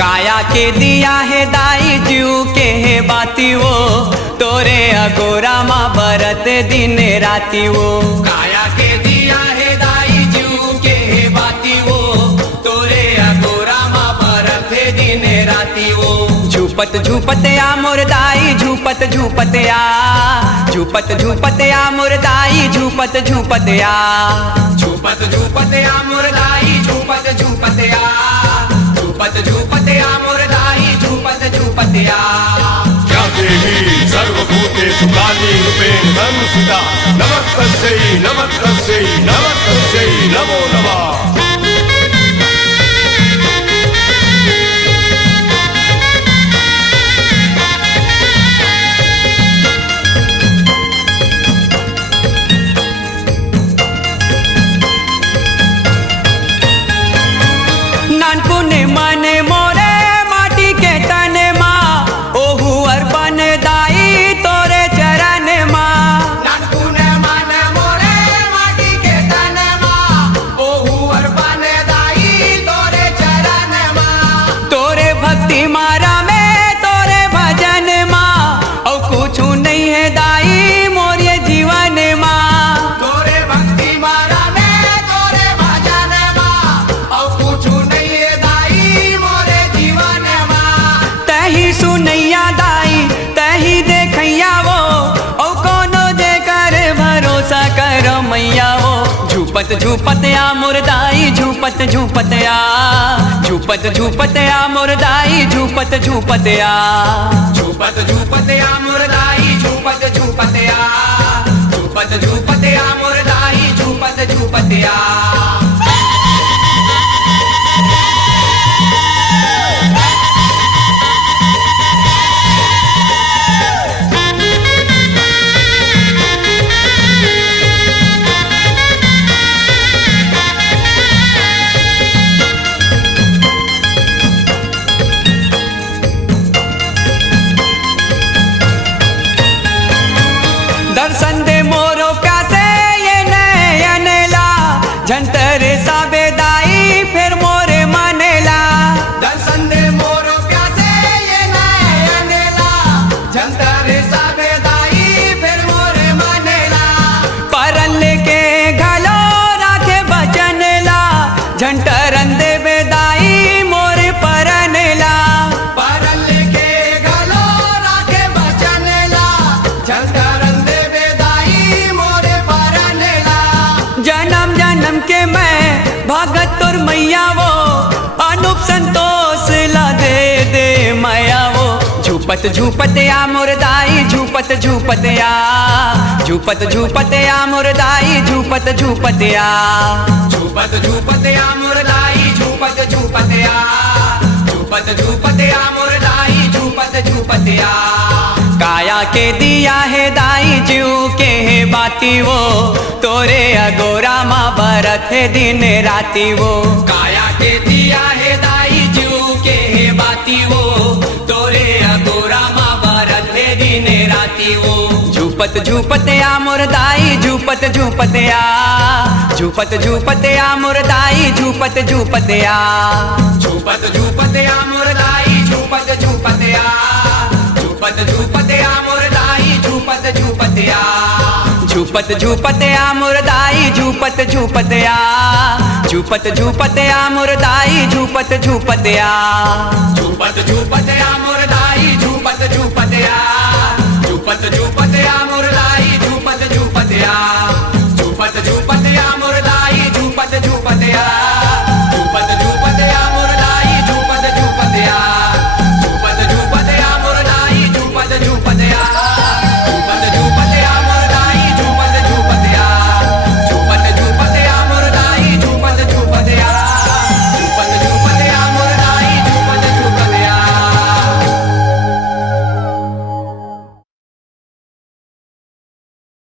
काया के दिया है दाई जीव के है बाती वो, तोरे अगोरा माँ बरत दिन राती वो। काया के दिया है दाई जीव के है बाती वो, तोरे अगोरा माँ बरत दिन राती वो। झूपत झूपत आ मोर दाई झूपत झूपत आ, झूपत झूपत आ मोर दाई झूपत झूपत आ। झूपत झूपत आ मोर दाई झूपत झूपत आ, झूपत झूपत आ मोर दाई झूपत झूपत आ। या देवी सर्वभूतेषु कालीरूपेण संस्थिता नमस्तस्यै नमस्तस्यै नमस्तस्यै नमो नमः। नानपुने माने मोरे माटी के तने माँ, ओहु अर्पण दाई तोरे चरण माँ। नानपुने माने मोरे माटी के तने माँ, ओहु अर्पण दाई तोरे चरण माँ। तोरे भक्ति मारा में तोरे भजन माँ, और कुछ नहीं है दाई मोर ये जीवन माँ। तोरे भक्ति मारा में तोरे भजन माँ, और कुछ नहीं है दाई मोरे जीवन माँ। तही सुनैया दाई तही देखैया वो, और कोनो जे कर भरोसा कर मैया वो। झूपत झूपत आ मोर दाई झूपत झूपत आ, झूपत झूपत आ मोर दाई झूपत झूपत आ। झूपत झूपत आ मोर दाई झूपत झूपत आ, झूपत झूपत आ मोर दाई झूपत झूपत आ। दर्शन दे मोरो प्यासे ये नयन ला, झंटर साबे दाई फिर मोरे मनेला। दर्शन दे मोरो प्यासे ये नयन ला, झंतर साबे दाई फिर मोरे मनेला। परन लेके घलो राखे बचन ला, झंटरन दे बेदाई मोरे परनेला। परन लेके गलो राखे बचन ला, झंटरन दे बेदाई मोरे परनेला। जन्म जन्म के मैं भगत तुर मैया वो, अनूप संतोष ला दे दे मैया वो। झूपत झूपत आ मोर दाई झूपत झूपत आ, झूपत झूपत आ मोर दाई झूपत झूपत आ। झूपत झूपत आ मोर दाई झूपत झूपत आ, झूपत झूपत आ मोर दाई झूपत झूपत आ। काया के दिया है दाई जीव के है बाती वो, तोरे अगोरा माँ बरत है दिन राती वो। काया के दिया है दाई जीव के है बाती वो, तोरे अगोरा माँ बरत है दिन राती वो। झूपत झूपत आ मोर दाई झूपत झूपत आ, झूपत झूपत आ मोर दाई झूपत झूपत आ। झूपत झूपत आ मोर दाई झूपत झूपत आ, झूपत झूपत आ मोर दाई झूपत झूपत आ। झूपत झूपत आ मोर दाई झूपत झूपत आ, झूपत झूपत आ मोर दाई झूपत झूपत आ। झूपत झूपत आ मोर दाई झूपत झूपत आ, झूपत झूपत आ